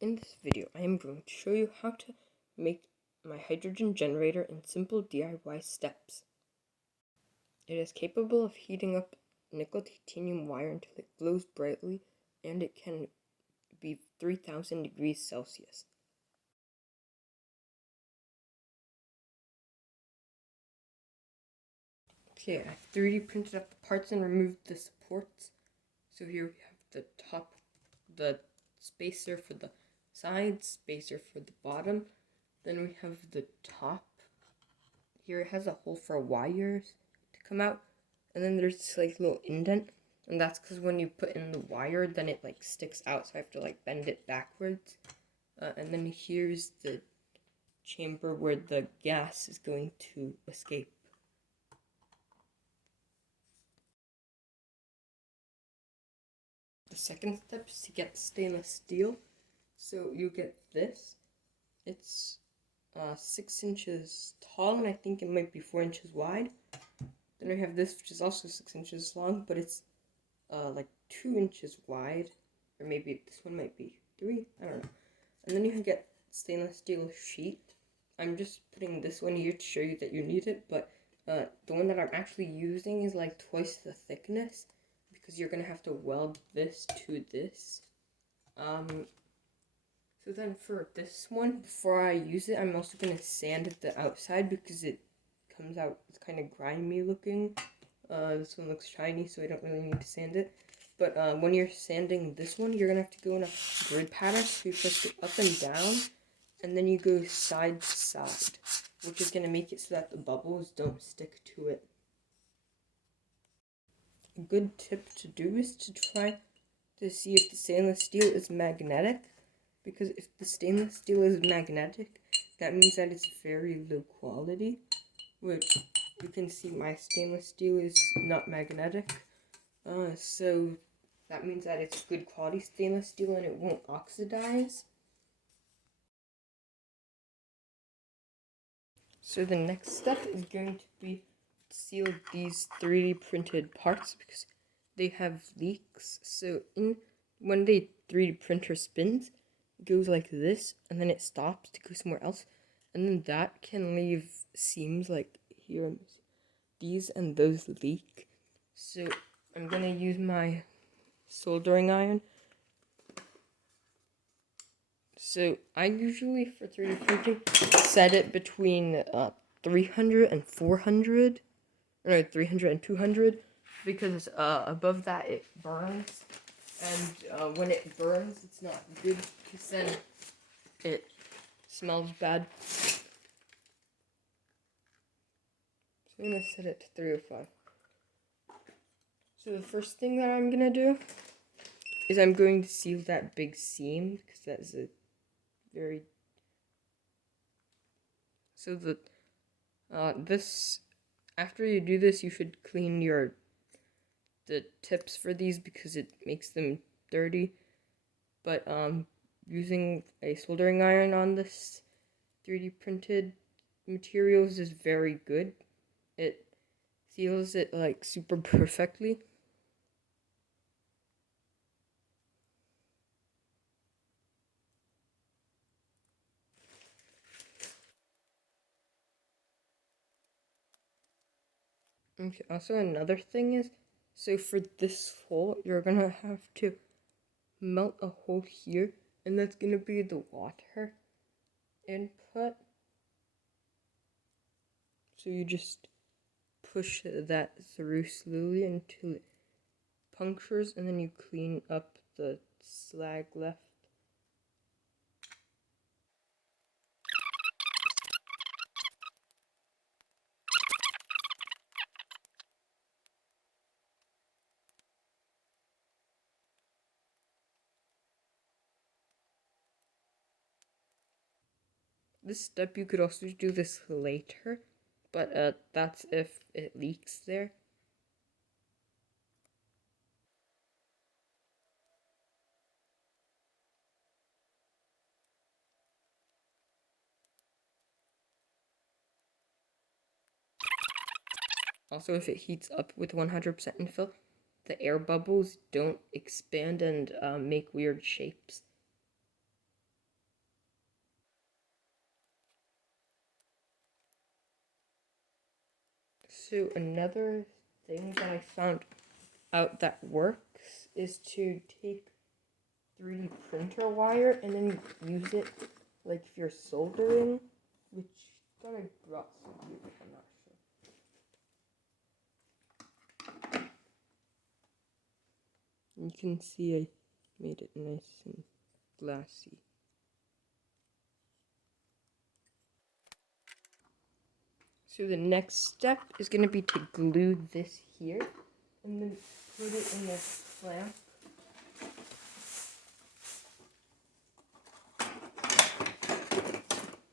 In this video, I am going to show you how to make my hydrogen generator in simple DIY steps. It is capable of heating up nickel titanium wire until it glows brightly, and it can be 3000 degrees Celsius. Okay, I've 3D printed up the parts and removed the supports. So here we have the top, the spacer for the side, spacer for the bottom. Then we have the top. Here it has a hole for wires to come out. And then there's this like little indent. And that's because when you put in the wire, then it like sticks out. So I have to like bend it backwards. And then here's the chamber where the gas is going to escape. The second step is to get stainless steel. So you get this. It's 6 inches tall, and I think it might be 4 inches wide. Then I have this, which is also 6 inches long, but it's like 2 inches wide, or maybe this one might be 3, I don't know. And then you can get stainless steel sheet. I'm just putting this one here to show you that you need it, but the one that I'm actually using is like twice the thickness, because you're gonna have to weld this to this. So then for this one, before I use it, I'm also gonna sand the outside because it comes out, it's kind of grimy looking. This one looks shiny, so I don't really need to sand it. But when you're sanding this one, you're gonna have to go in a grid pattern. So you press it up and down, and then you go side to side, which is gonna make it so that the bubbles don't stick to it. A good tip to do is to try to see if the stainless steel is magnetic, because if the stainless steel is magnetic, that means that it's very low quality, which you can see my stainless steel is not magnetic. So that means that it's good quality stainless steel and it won't oxidize. So the next step is going to be to seal these 3D printed parts because they have leaks. So when the 3D printer spins, it goes like this and then it stops to go somewhere else. And then that can leave seams like here. These and those leak. So I'm gonna use my soldering iron. So I usually, for 3D printing, set it between 300 and 400, or 300 and 200, because above that it burns, and when it burns, it's not good, because then it smells bad. So I'm going to set it to 305. So the first thing that I'm going to do is I'm going to seal that big seam, because that's a very... So this, after you do this, you should clean the tips for these because it makes them dirty. But using a soldering iron on this 3D printed materials is very good. It seals it like super perfectly. Okay, also another thing is, so for this hole, you're gonna have to melt a hole here, and that's gonna be the water input. So you just push that through slowly until it punctures, and then you clean up the slag left. This step you could also do this later, but that's if it leaks there. Also, if it heats up with 100% infill, the air bubbles don't expand and make weird shapes. So another thing that I found out that works is to take 3D printer wire and then use it like if you're soldering, which I thought I brought some here, but I'm not sure. You can see I made it nice and glassy. So the next step is going to be to glue this here and then put it in the clamp.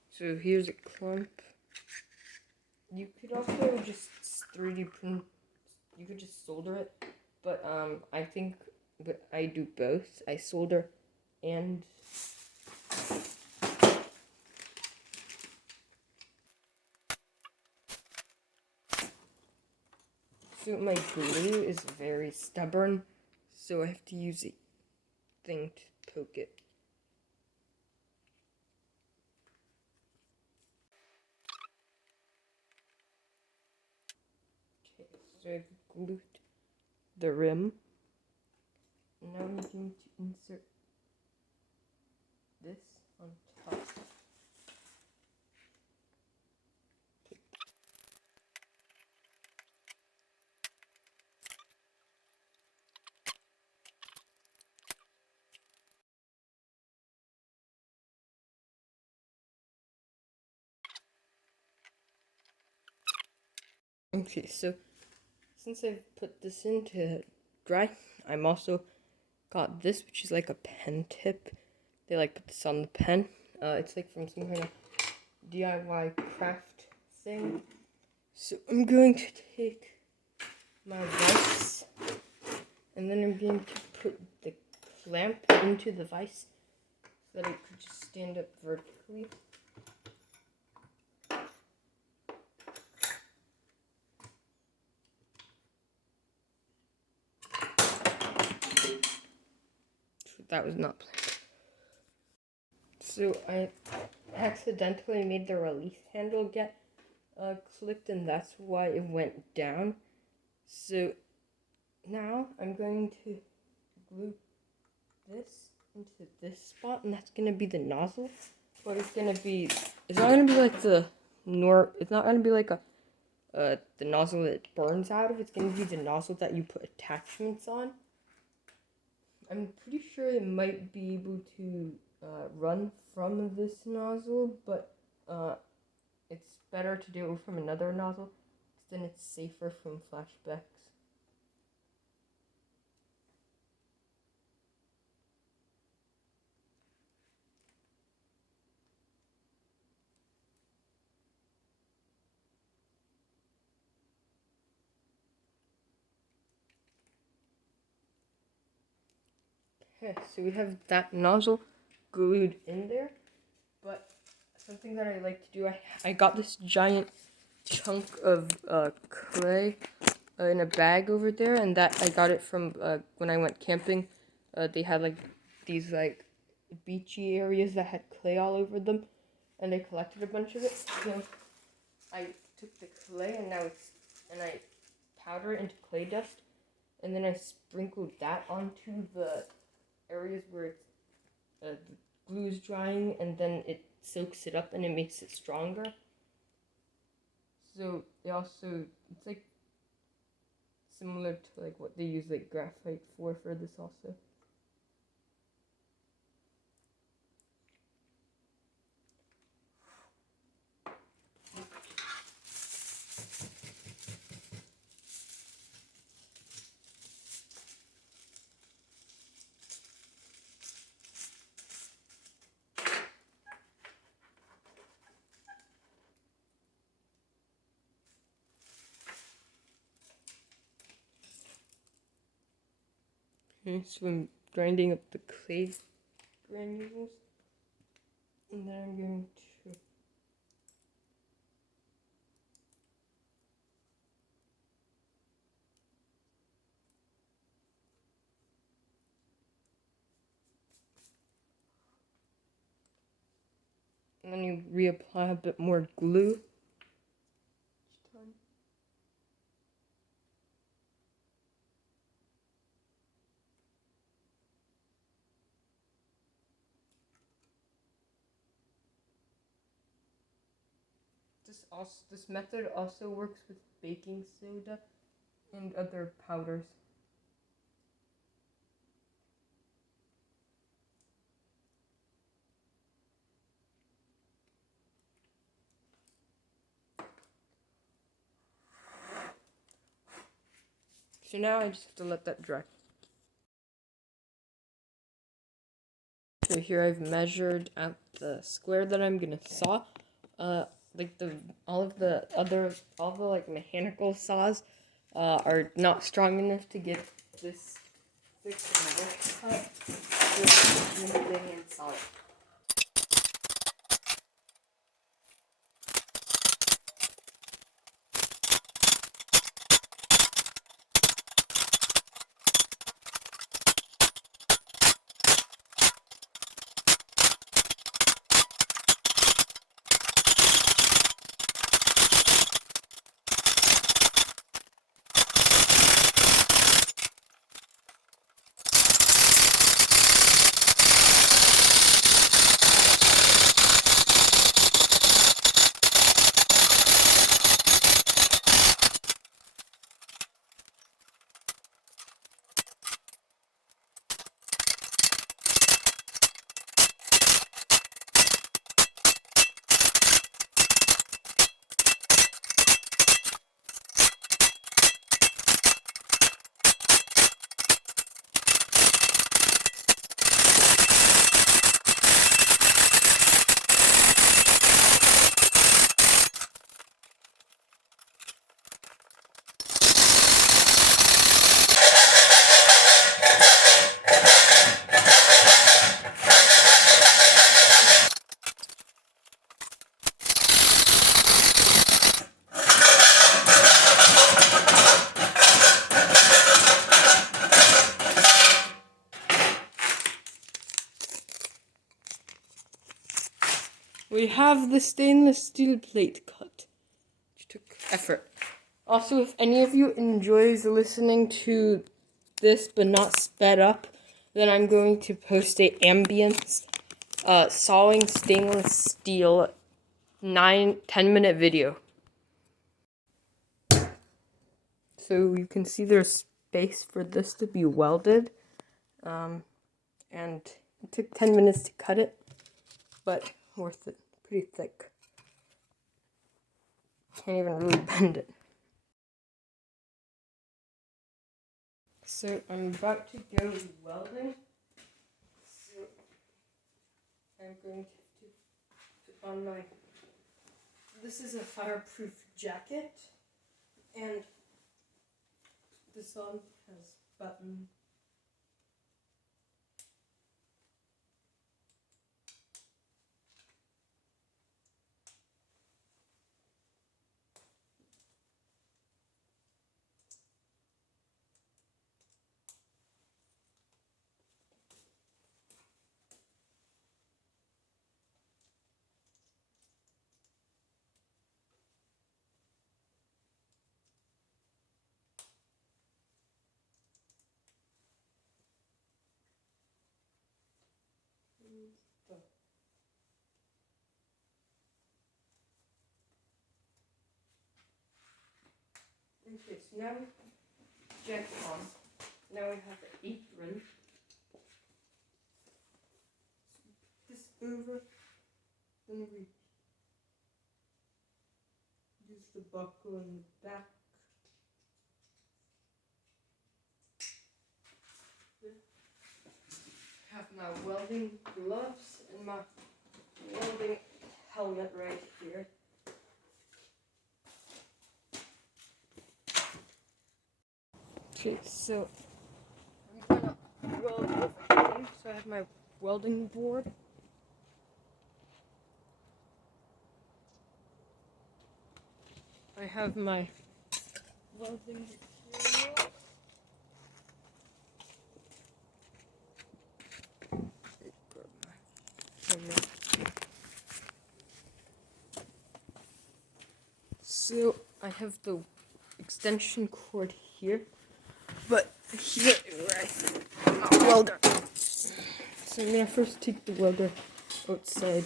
So here's a clamp. You could also just 3D print, you could just solder it, but I think that I do both. I solder and so my glue is very stubborn, so I have to use a thing to poke it. Okay, so I've glued the rim. Now I'm going to insert this on top. Okay, so since I've put this in to dry, I'm also got this, which is like a pen tip. They like put this on the pen. It's like from some kind of DIY craft thing. So I'm going to take my vise, and then I'm going to put the clamp into the vise so that it could just stand up vertically. That was not planned. So I accidentally made the release handle get clicked, and that's why it went down. So now I'm going to glue this into this spot, and that's gonna be the nozzle. But it's not gonna be like it's not gonna be like the nozzle that burns out of. It's gonna be the nozzle that you put attachments on. I'm pretty sure it might be able to run from this nozzle, but it's better to do it from another nozzle, because then it's safer from flashbacks. Okay, so we have that nozzle glued in there, but something that I like to do, I got this giant chunk of clay in a bag over there, and that I got it from when I went camping. They had like these like beachy areas that had clay all over them, and they collected a bunch of it. So I took the clay and I powder it into clay dust, and then I sprinkled that onto the areas where the glue is drying, and then it soaks it up and it makes it stronger. So it's like similar to like what they use like graphite for this also. Okay, so I'm grinding up the clay granules, and then I'm going to and then you reapply a bit more glue each time. This method also works with baking soda and other powders. So now I just have to let that dry. So here I've measured out the square that I'm gonna saw. Like all the mechanical saws are not strong enough to get this thick metal cut. So I'm gonna and saw it. We have the stainless steel plate cut, which took effort. Also, if any of you enjoys listening to this but not sped up, then I'm going to post a ambience sawing stainless steel 10-minute video. So you can see there's space for this to be welded, and it took 10 minutes to cut it, but worth it. Pretty thick. Can't even really bend it. So I'm about to go welding. So I'm going to put on my. This is a fireproof jacket, and this one has buttons. Okay, so now we put jacket on. Now we have the apron. This over, then we use the buckle in the back. Have my welding gloves and my welding helmet right here. Okay, so I'm gonna weld over here. So I have my welding board. I have my welding material. So I have the extension cord here, but here is my welder. So I'm gonna first take the welder outside.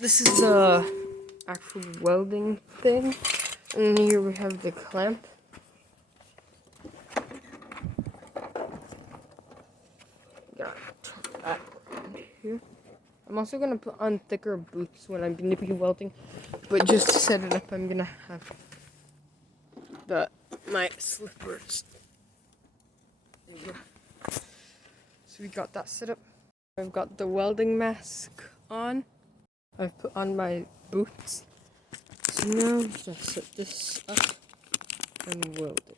this is the actual welding thing, and here we have the clamp. Got that here. I'm also gonna put on thicker boots when I'm gonna be welding, but just to set it up, I'm gonna have my slippers. There you go. So we got that set up. I've got the welding mask on. I've put on my boots. So now I'm gonna set this up and weld it.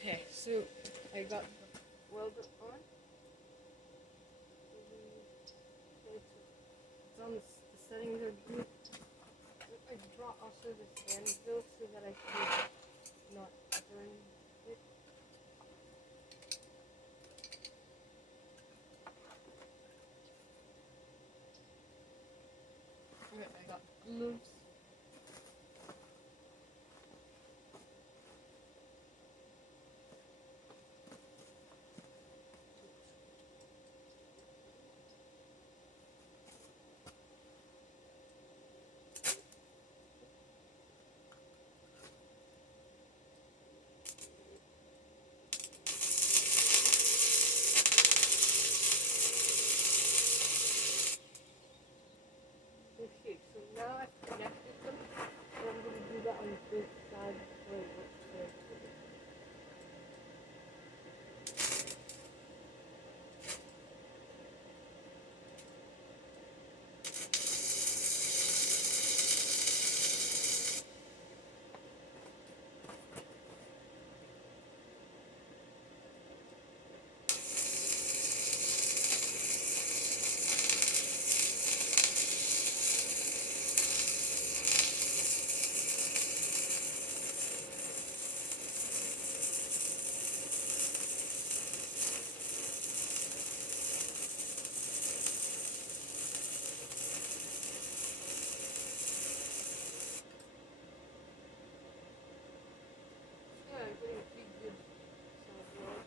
Okay, so I got the welder on. It's on the settings are good. I brought also this anvil so that I could not burn it. Okay, I got gloves. Okay, so now I've connected them, and I'm going to do that on both sides before I work there. Yeah, I'm getting a pretty good solid weld.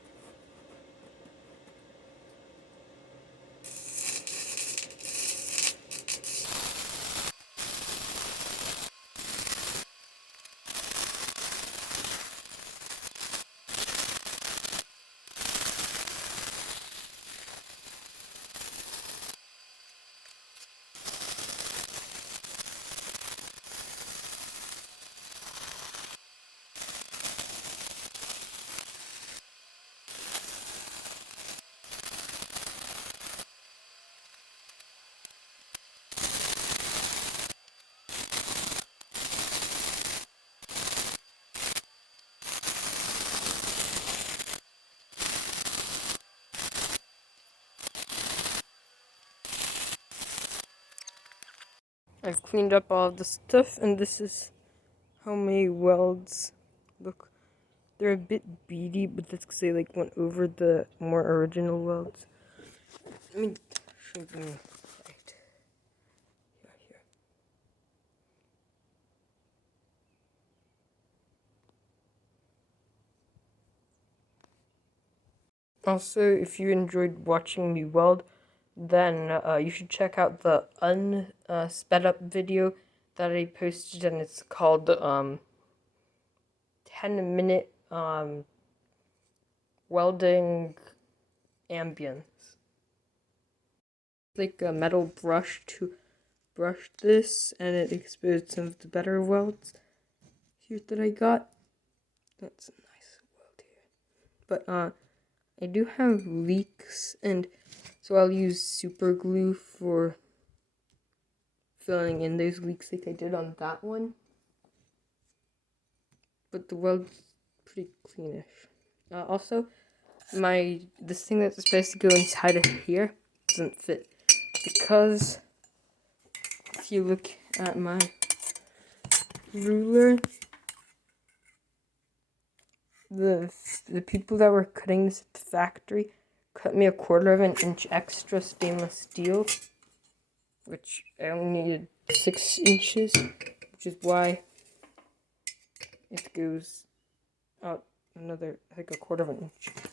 I've cleaned up all the stuff, and this is how my welds look. They're a bit beady, but that's because they like went over the more original welds. Let me show them right here. Also, if you enjoyed watching me weld, then you should check out the sped up video that I posted, and it's called 10-minute welding ambience. Like a metal brush to brush this, and it exposed some of the better welds here that I got. That's a nice weld here. But I do have leaks, and so I'll use super glue for filling in those leaks like I did on that one. But the weld's pretty cleanish. Also, this thing that's supposed to go inside of here doesn't fit, because if if you look at my ruler, the people that were cutting this at the factory cut me 1/4 of an inch extra stainless steel, which I only needed 6 inches, which is why it goes out another, like 1/4 of an inch.